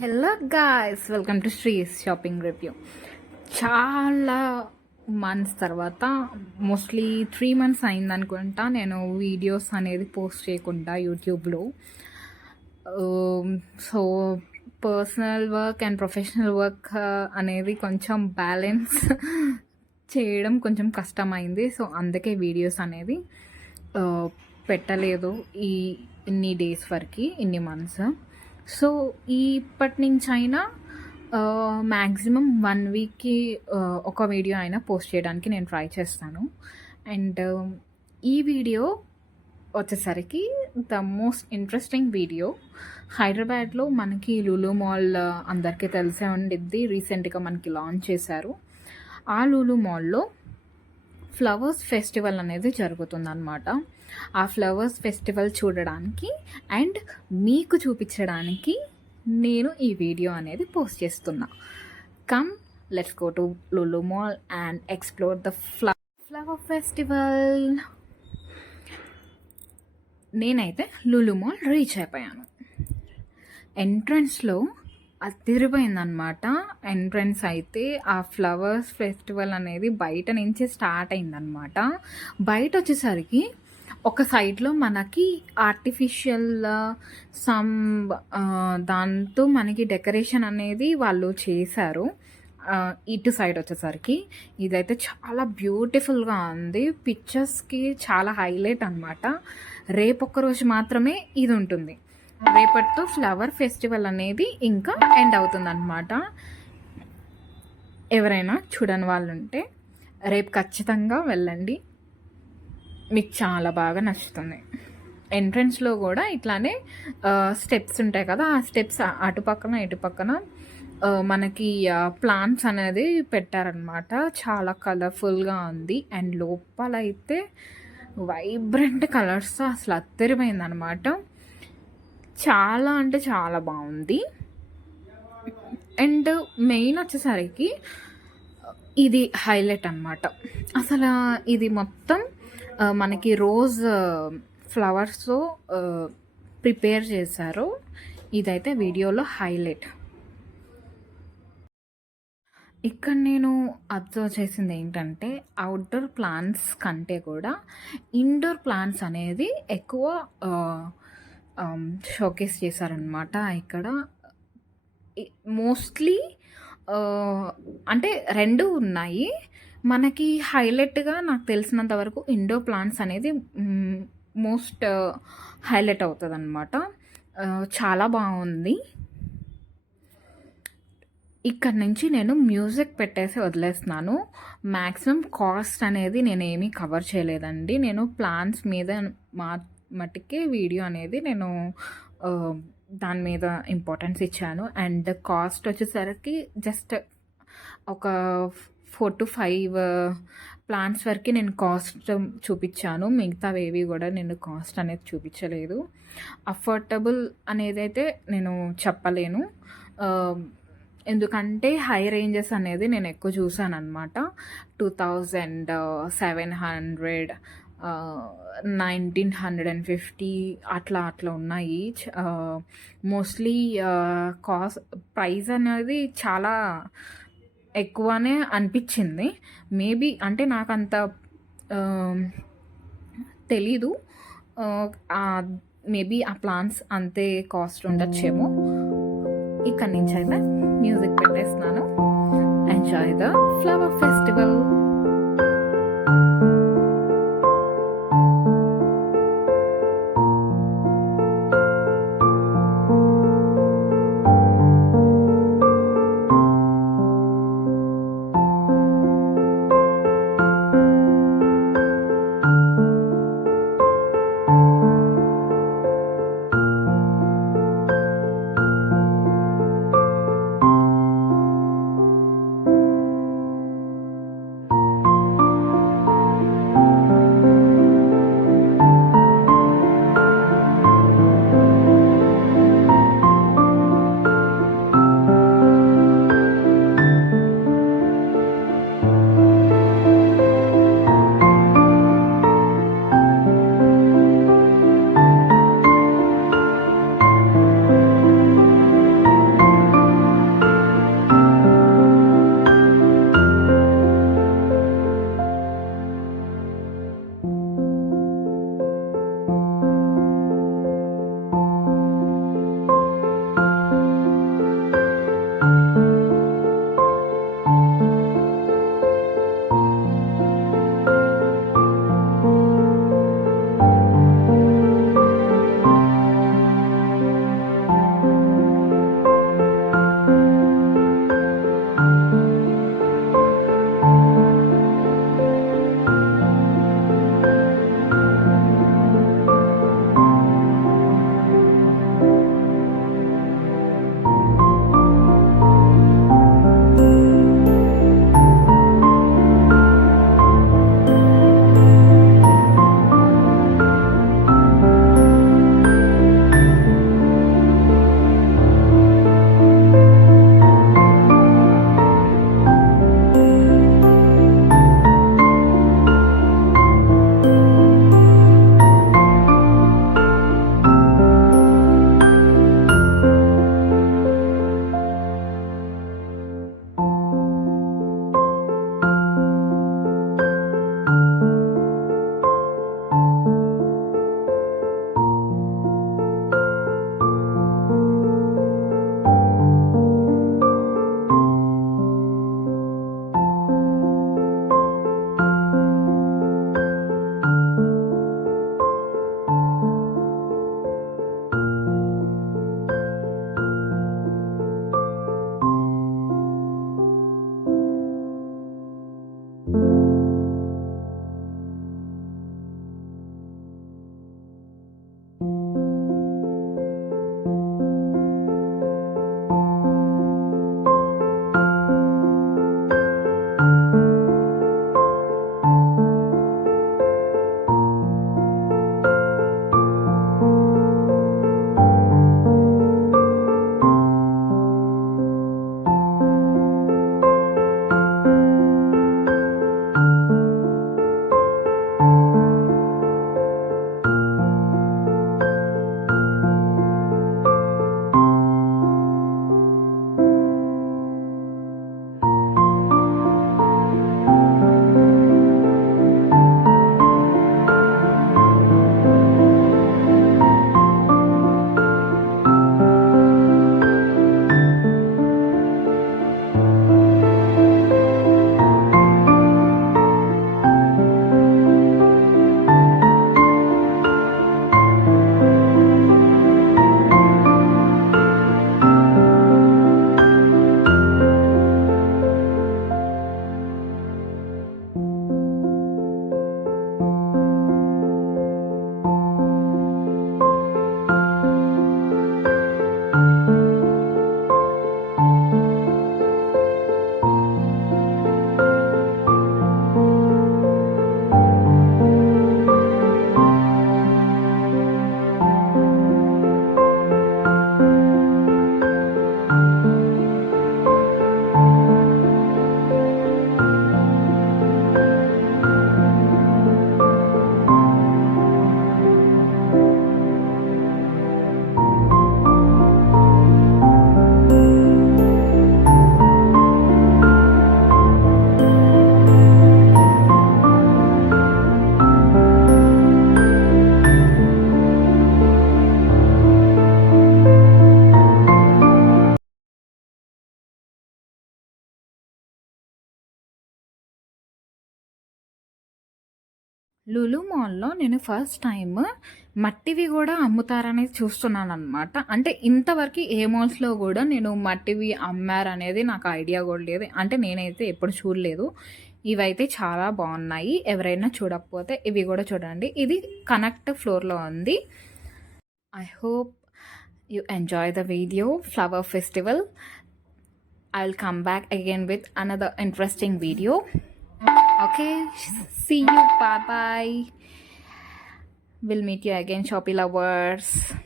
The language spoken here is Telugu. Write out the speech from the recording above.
Hello guys, welcome to శ్రీస్ shopping review. చాలా మంత్స్ తర్వాత, మోస్ట్లీ 3 మంత్స్ అయిందనుకుంటా, నేను వీడియోస్ అనేది పోస్ట్ చేయకుండా యూట్యూబ్లో. So personal work and professional work అనేది కొంచెం బ్యాలెన్స్ చేయడం కొంచెం కష్టమైంది. సో అందుకే వీడియోస్ అనేది పెట్టలేదు ఇన్ని డేస్ వరకు, ఇన్ని మంత్స్. సో ఇప్పటి నుంచి అయినా మ్యాక్సిమం 1 వీక్కి ఒక వీడియో అయినా పోస్ట్ చేయడానికి నేను ట్రై చేస్తాను. అండ్ ఈ వీడియో వచ్చేసరికి ద మోస్ట్ ఇంట్రెస్టింగ్ వీడియో. హైదరాబాద్లో మనకి లులు మాల్ అందరికీ తెలిసే ఉండిద్ది, రీసెంట్గా మనకి లాంచ్ చేశారు. ఆ లులు మాల్లో ఫ్లవర్స్ ఫెస్టివల్ అనేది జరుగుతుందన్నమాట. ఆ ఫ్లవర్స్ ఫెస్టివల్ చూడడానికి అండ్ మీకు చూపించడానికి నేను ఈ వీడియో అనేది పోస్ట్ చేస్తున్నా. Come, let's go to Lulu mall and explore the flower festival. నేనైతే లులు మాల్ రీచ్ అయిపోయాను. ఎంట్రన్స్లో అదిరిపోయిందనమాట. ఎంట్రన్స్ అయితే ఆ ఫ్లవర్స్ ఫెస్టివల్ అనేది బయట నుంచి స్టార్ట్ అయిందనమాట. బయట వచ్చేసరికి ఒక సైడ్లో మనకి ఆర్టిఫిషియల్ సమ్ దాంతో మనకి డెకరేషన్ అనేది వాళ్ళు చేశారు. ఇటు సైడ్ వచ్చేసరికి ఇదైతే చాలా బ్యూటిఫుల్గా ఉంది. పిక్చర్స్కి చాలా హైలైట్ అనమాట. రేపొక్క రోజు మాత్రమే ఇది ఉంటుంది. రేపటితో ఫ్లవర్ ఫెస్టివల్ అనేది ఇంకా ఎండ్ అవుతుంది అనమాట. ఎవరైనా చూడని వాళ్ళు ఉంటే రేపు ఖచ్చితంగా వెళ్ళండి, మీకు చాలా బాగా నచ్చుతుంది. ఎంట్రన్స్లో కూడా ఇట్లానే స్టెప్స్ ఉంటాయి కదా, ఆ స్టెప్స్ అటుపక్కన ఇటుపక్కన మనకి ప్లాంట్స్ అనేది పెట్టారనమాట. చాలా కలర్ఫుల్గా ఉంది. అండ్ లోపల అయితే వైబ్రెంట్ కలర్స్ అసలు అద్దరిపోయిందనమాట. చాలా అంటే చాలా బాగుంది. అండ్ మెయిన్ వచ్చేసరికి ఇది హైలైట్ అనమాట. అసలు ఇది మొత్తం మనకి రోజ్ ఫ్లవర్స్తో ప్రిపేర్ చేశారు. ఇదైతే వీడియోలో హైలైట్. ఇక్కడ నేను అబ్జర్వ్ చేసింది ఏంటంటే, అవుట్డోర్ ప్లాంట్స్ కంటే కూడా ఇండోర్ ప్లాంట్స్ అనేది ఎక్కువ షోకేస్ చేశారనమాట. ఇక్కడ మోస్ట్లీ అంటే 2 ఉన్నాయి. మనకి హైలైట్గా నాకు తెలిసినంత వరకు ఇండోర్ ప్లాంట్స్ అనేది మోస్ట్ హైలైట్ అవుతుంది అనమాట. చాలా బాగుంది. ఇక్కడ నుంచి నేను మ్యూజిక్ పెట్టేసి వదిలేస్తున్నాను. మ్యాక్సిమం కాస్ట్ అనేది నేను ఏమీ కవర్ చేయలేదండి. నేను ప్లాన్స్ మీద మట్టుకే వీడియో అనేది నేను దాని మీద ఇంపార్టెన్స్ ఇచ్చాను. అండ్ కాస్ట్ వచ్చేసరికి జస్ట్ ఒక 4 to 5 ప్లాన్స్ వరకు నేను కాస్ట్ చూపించాను. మిగతావేవి కూడా నేను కాస్ట్ అనేది చూపించలేదు. అఫోర్డబుల్ అనేది అయితే నేను చెప్పలేను, ఎందుకంటే హై రేంజెస్ అనేది నేను ఎక్కువ చూసాను అనమాట. 2700, 1950 అట్లా ఉన్నాయి. మోస్ట్లీ ప్రైస్ అనేది చాలా ఎక్కువనే అనిపించింది. మేబీ అంటే నాకు అంత తెలీదు, మేబీ ఆ ప్లాన్స్ అంతే కాస్ట్ ఉండొచ్చేమో. ఇక్కడ నుంచి అయితే మ్యూజిక్ పెట్టేస్తున్నాను. Enjoy the flower festival. Lulu మాల్‌లో నేను ఫస్ట్ టైమ్ మట్టివి గూడా అమ్ముతారనేది చూస్తున్నాననమాట. అంటే ఇంతవరకి ఏ మాల్స్‌లో గూడా నేను మట్టివి అమ్మారనేది నాకు ఐడియా గూడా లేదు. అంటే నేనైతే ఎప్పుడు చూడలేదు. ఇవైతే చాలా బావున్నాయి. ఎవరైనా చూడకపోతే ఇవి గూడా చూడండి. ఇది కనెక్ట్ ఫ్లోర్‌లో ఉంది. I hope you enjoy the video, Flower Festival. I'll come back again with another interesting video. Okay, see you. Bye bye. We'll meet you again, Shopee lovers.